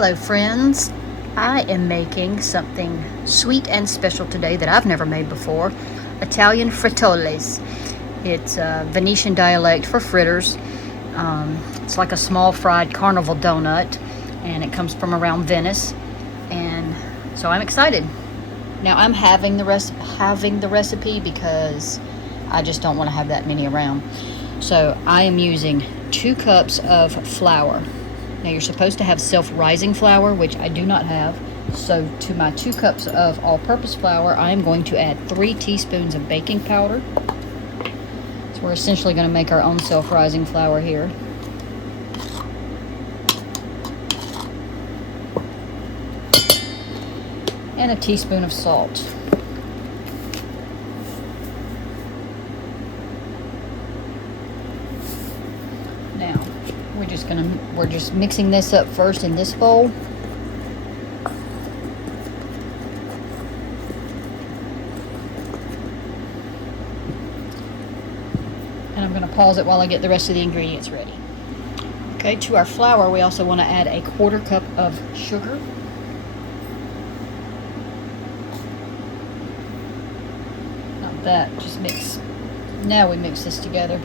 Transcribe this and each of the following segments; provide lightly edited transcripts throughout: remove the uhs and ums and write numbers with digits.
Hello friends, I am making something sweet and special today that I've never made before. Italian fritoles. It's a Venetian dialect for fritters. It's like a small fried carnival donut, and it comes from around Venice, and so I'm excited. Now I'm having the recipe because I just don't want to have that many around. So I am using 2 cups of flour. Now you're supposed to have self-rising flour, which I do not have. So to my 2 cups of all-purpose flour, I am going to add 3 teaspoons of baking powder. So we're essentially going to make our own self-rising flour here. And a teaspoon of salt. Now, we're just mixing this up first in this bowl. And I'm going to pause it while I get the rest of the ingredients ready. Okay, to our flour, we also want to add a 1/4 cup of sugar. Not that, just mix. Now we mix this together.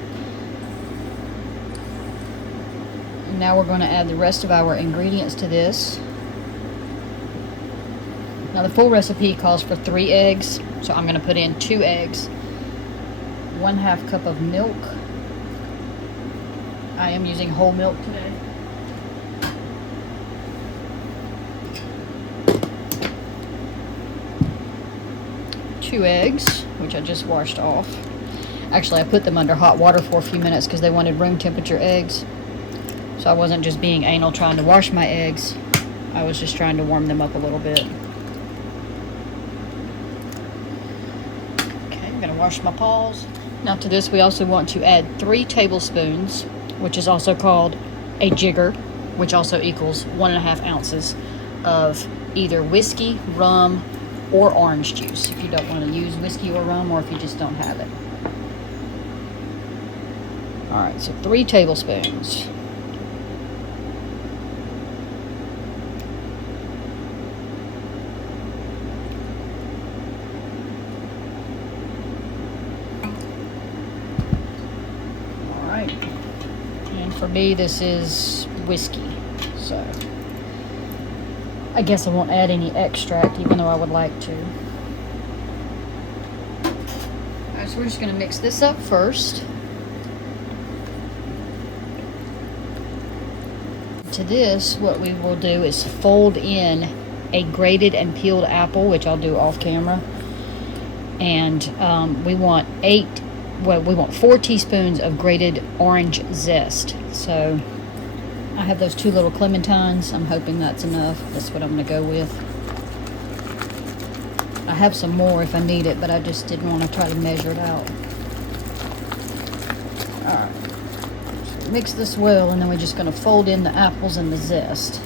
Now we're going to add the rest of our ingredients to this. Now the full recipe calls for 3 eggs, so I'm going to put in 2 eggs, 1/2 cup of milk. I am using whole milk today. Two eggs, which I just washed off. Actually, I put them under hot water for a few minutes because they wanted room temperature eggs. So I wasn't just being anal trying to wash my eggs. I was just trying to warm them up a little bit. Okay, I'm going to wash my paws. Now to this we also want to add 3 tablespoons, which is also called a jigger, which also equals 1.5 ounces of either whiskey, rum, or orange juice if you don't want to use whiskey or rum, or if you just don't have it. Alright, so 3 tablespoons. And for me, this is whiskey, so I guess I won't add any extract, even though I would like to. Alright, so we're just going to mix this up first. To this, what we will do is fold in a grated and peeled apple, which I'll do off camera, and we want 4 teaspoons of grated orange zest. So I have those 2 little clementines. I'm hoping that's enough. That's what I'm going to go with. I have some more if I need it, but I just didn't want to try to measure it out. Alright. So mix this well, and then we're just going to fold in the apples and the zest.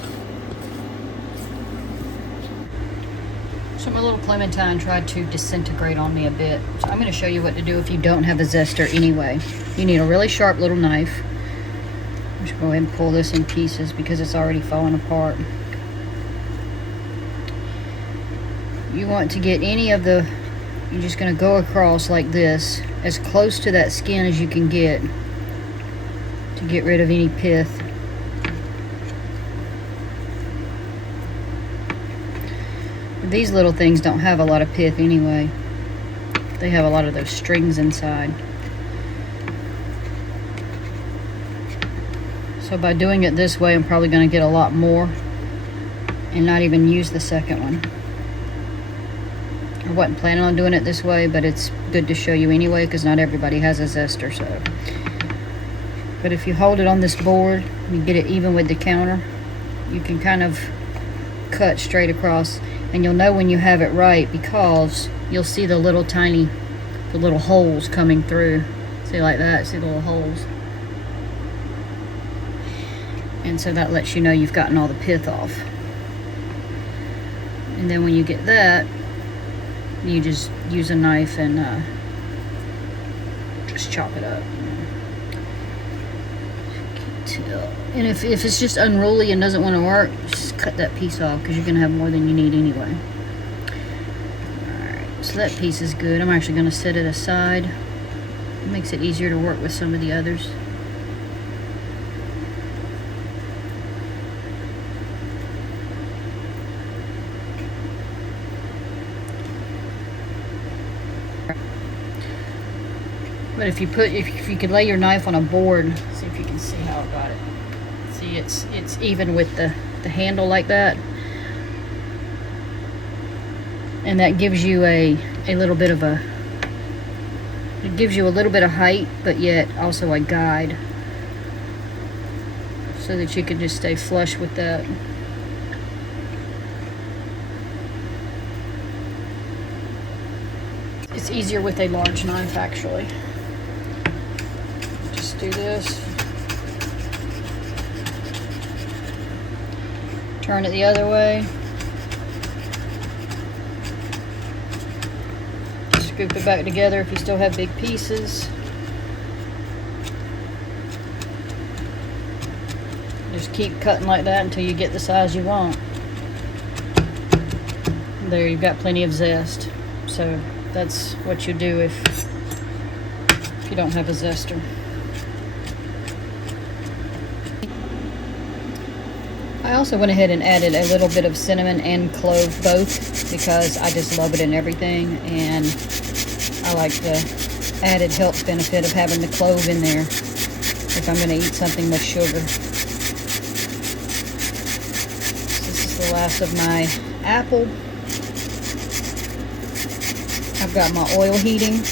So my little clementine tried to disintegrate on me a bit. So I'm going to show you what to do if you don't have a zester anyway. You need a really sharp little knife. I'm just going to go ahead and pull this in pieces because it's already falling apart. You want to get any of the, you're just going to go across like this, as close to that skin as you can get to get rid of any pith. These little things don't have a lot of pith anyway. They have a lot of those strings inside. So by doing it this way, I'm probably going to get a lot more and not even use the second one. I wasn't planning on doing it this way, but it's good to show you anyway because not everybody has a zester. So, but if you hold it on this board and you get it even with the counter, you can kind of cut straight across. And you'll know when you have it right because you'll see the little holes coming through. See, like that, see the little holes. And so that lets you know you've gotten all the pith off. And then when you get that, you just use a knife and just chop it up. And if it's just unruly and doesn't want to work, just just cut that piece off because you're going to have more than you need anyway. Alright, so that piece is good. I'm actually going to set it aside. It makes it easier to work with some of the others. But if you could lay your knife on a board, see if you can see how I got it. See, it's even with the handle like that, and that gives you a little bit of a. It gives you a little bit of height, but yet also a guide, so that you can just stay flush with that. It's easier with a large knife, actually. Do this, turn it the other way, scoop it back together if you still have big pieces. Just keep cutting like that until you get the size you want. There, you've got plenty of zest. So that's what you do if you don't have a zester. I also went ahead and added a little bit of cinnamon and clove both because I just love it in everything, and I like the added health benefit of having the clove in there if I'm going to eat something with sugar. This is the last of my apple. I've got my oil heating.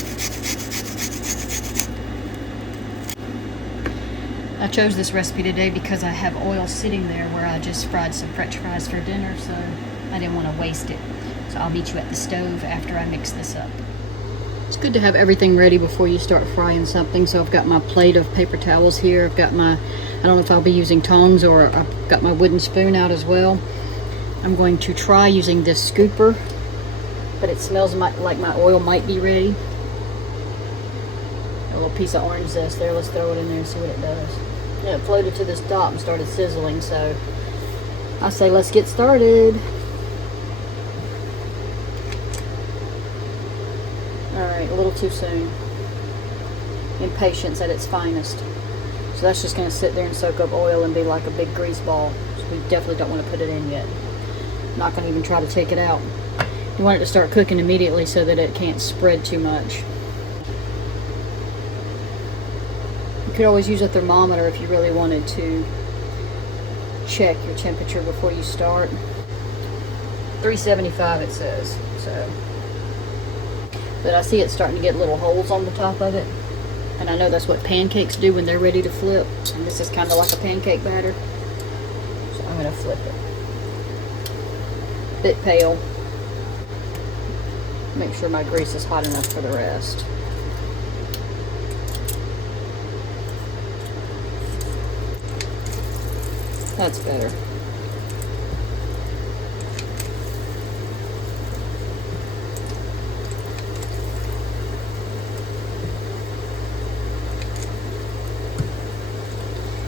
I chose this recipe today because I have oil sitting there where I just fried some French fries for dinner, so I didn't want to waste it. So I'll meet you at the stove after I mix this up. It's good to have everything ready before you start frying something. So I've got my plate of paper towels here. I've got my, I don't know if I'll be using tongs, or I've got my wooden spoon out as well. I'm going to try using this scooper, but it smells like my oil might be ready. A little piece of orange zest there. Let's throw it in there and see what it does. Yeah, it floated to this top and started sizzling, so I say let's get started. Alright, a little too soon. Impatience at its finest. So that's just going to sit there and soak up oil and be like a big grease ball. So we definitely don't want to put it in yet. I'm not going to even try to take it out. You want it to start cooking immediately so that it can't spread too much. You could always use a thermometer if you really wanted to check your temperature before you start. 375 it says. So, but I see it's starting to get little holes on the top of it, and I know that's what pancakes do when they're ready to flip. And this is kind of like a pancake batter, so I'm going to flip it. Bit pale. Make sure my grease is hot enough for the rest. That's better.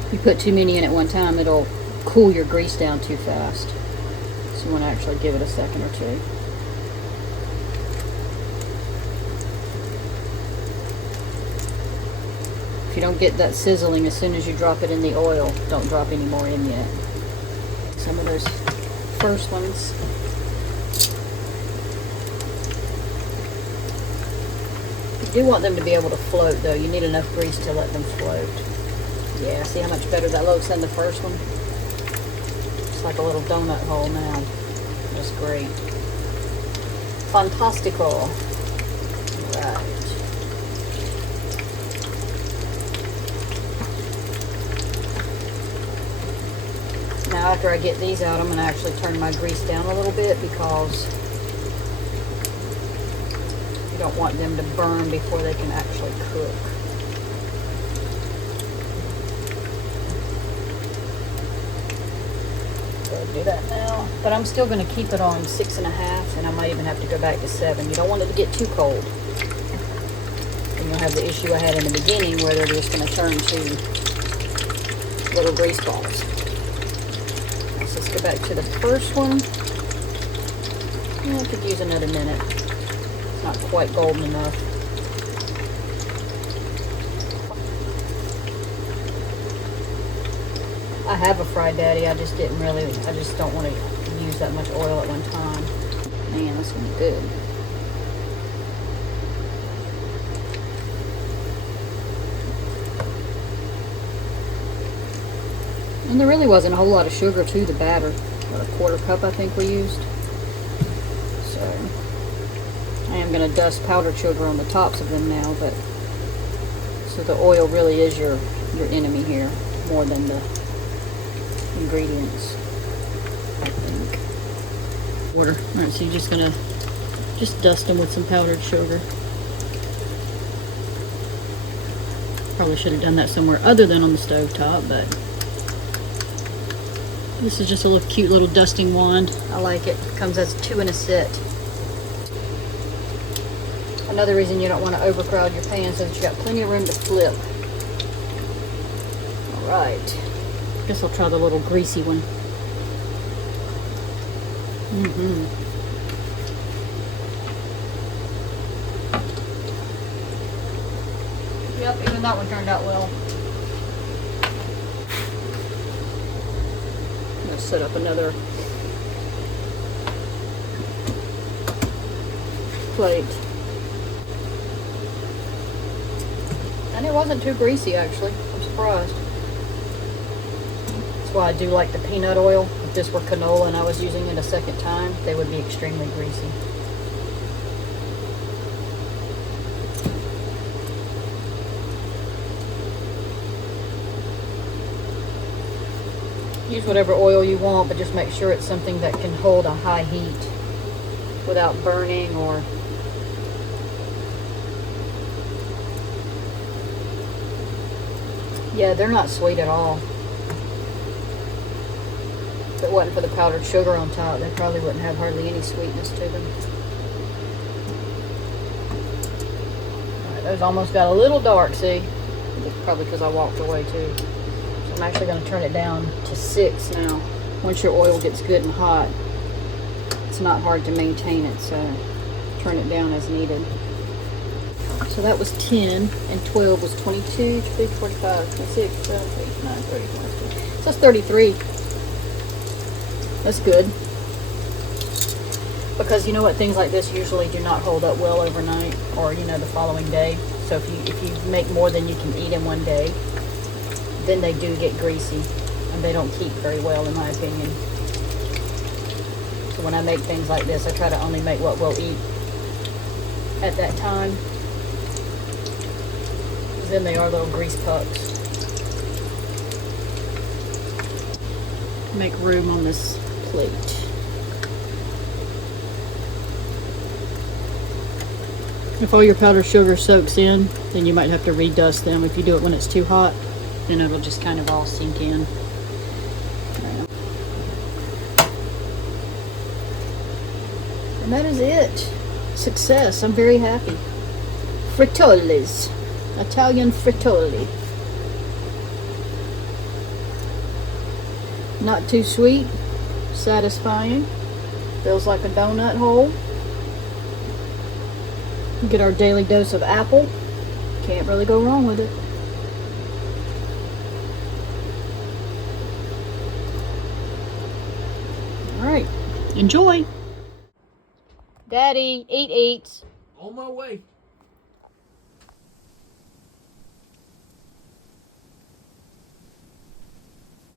If you put too many in at one time, it'll cool your grease down too fast. So you want to actually give it a second or two. If you don't get that sizzling as soon as you drop it in the oil, don't drop any more in yet. Some of those first ones. You do want them to be able to float though. You need enough grease to let them float. Yeah, see how much better that looks than the first one? It's like a little donut hole now. That's great. Fantastico. Right. Now after I get these out, I'm going to actually turn my grease down a little bit because you don't want them to burn before they can actually cook. So I'll do that now. But I'm still going to keep it on 6.5, and I might even have to go back to 7. You don't want it to get too cold. And you'll have the issue I had in the beginning where they're just going to turn to little grease balls. Let's go back to the first one. I could use another minute. It's not quite golden enough. I have a Fry Daddy, I just don't want to use that much oil at one time. Man, this one's good. And there really wasn't a whole lot of sugar to the batter. About a quarter cup I think we used. So I am going to dust powdered sugar on the tops of them now, but so the oil really is your enemy here more than the ingredients, I think. Water. Alright, so you're just going to dust them with some powdered sugar. Probably should have done that somewhere other than on the stove top, but this is just a little cute little dusting wand. I like it. It comes as 2 in a set. Another reason you don't want to overcrowd your pan so that you got plenty of room to flip. Alright. Guess I'll try the little greasy one. Yep, even that one turned out well. I'm going to set up another plate. And it wasn't too greasy, actually. I'm surprised. That's why I do like the peanut oil. If this were canola and I was using it a second time, they would be extremely greasy. Use whatever oil you want, but just make sure it's something that can hold a high heat without burning or yeah, they're not sweet at all. If it wasn't for the powdered sugar on top, they probably wouldn't have hardly any sweetness to them. Alright, those almost got a little dark, see? Probably because I walked away too. So I'm actually going to turn it down to 6 now. Once your oil gets good and hot, it's not hard to maintain it, so turn it down as needed. So that was 10, and 12 was 22, 23, 45, 26, 27, 28, 29, 30, 22. So that's 33. That's good. Because you know what, things like this usually do not hold up well overnight or, you know, the following day. So if you make more than you can eat in one day, then they do get greasy and they don't keep very well, in my opinion. So when I make things like this, I try to only make what we'll eat at that time. Then they are little grease pucks. Make room on this plate. If all your powdered sugar soaks in, then you might have to redust them. If you do it when it's too hot, then it'll just kind of all sink in. And that is it. Success. I'm very happy. Fritoles. Italian frittole. Not too sweet, satisfying, feels like a donut hole. Get our daily dose of apple. Can't really go wrong with it. Alright, enjoy. Daddy, eat. On my way.